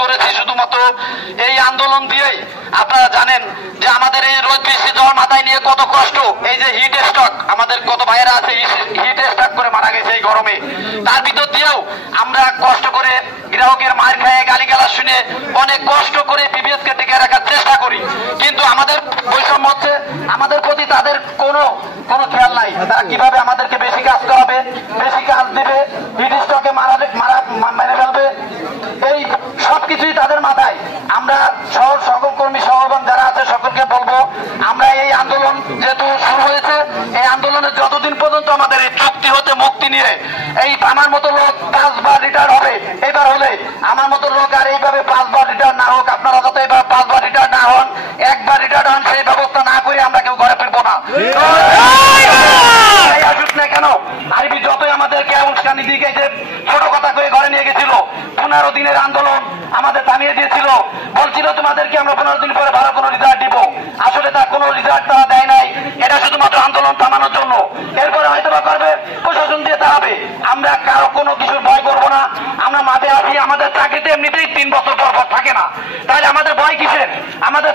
করেছি শুধুমাত্র এই আন্দোলন দিয়েই। আপনারা জানেন যে আমাদের এই রোদ বৃষ্টি ঝড় মাথায় নিয়ে কত কষ্ট, এই যে হিট স্ট্রোক, আমাদের কত ভাইয়েরা আছে হিট স্ট্রোক করে মারা গেছে এই গরমে। তার ভিতর দিয়েও আমরা কষ্ট করে গ্রাহকের মার খায় গালিগালাজ শুনে অনেক কষ্ট করে পিবিএসকে টিকে রাখার চেষ্টা করি, কিন্তু আমাদের বৈষম্য হচ্ছে, আমাদের প্রতি তাদের কোনো খেয়াল নাই। তারা কিভাবে আমাদেরকে বেশি কাজ করাবে, বেশি কাজ দিবে, হিট স্ট্রোকে মেরে ফেলবে, এই সবকিছুই তাদের মাথায়। আমরা সকল কর্মী সহগণ যারা আছে সকলকে বলবো, আমরা এই আন্দোলন যেহেতু শুরু হয়েছে, এই আন্দোলনে যতদিন পর্যন্ত আমাদের এই চুক্তি হতে মুক্তি নিয়ে এই আমার মতো লোক 5 বার রিটায়ার হবে, এবার হলে আমার মতো লোক আর এইভাবে 5 বার রিটায়ার না হোক, আপনারা যাতে এবার 5 বার রিটায়ার না হন, একবার রিটায়ার হন, সেই ব্যবস্থা না করে আমরা কেউ ঘরে ফিরবো না। আসুক না কেন, আইবি যতই আমাদেরকে উস্কানি দিকে যে ছোট কথা করে ঘরে নিয়ে গেছিল, 15 দিনের আন্দোলন আমাদের থামিয়ে দিয়েছিল, বলছিল তোমাদেরকে আমরা 15 দিন পরে ভালো কোনো রিজাল্ট দিব। আসলে তার কোনো রিজাল্ট তারা দেয় নাই, এটা শুধুমাত্র আন্দোলন থামানোর জন্য। এরপরে হয়তো বা করবে, প্রশাসন দিয়ে তাড়াবে। আমরা কারো কোনো কিছুর ভয় করবো না, আমরা মাঠে আছি। আমাদের চাকরিতে এমনিতেই 3 বছর পর থাকে না, তাহলে আমাদের ভয় কিসের? আমাদের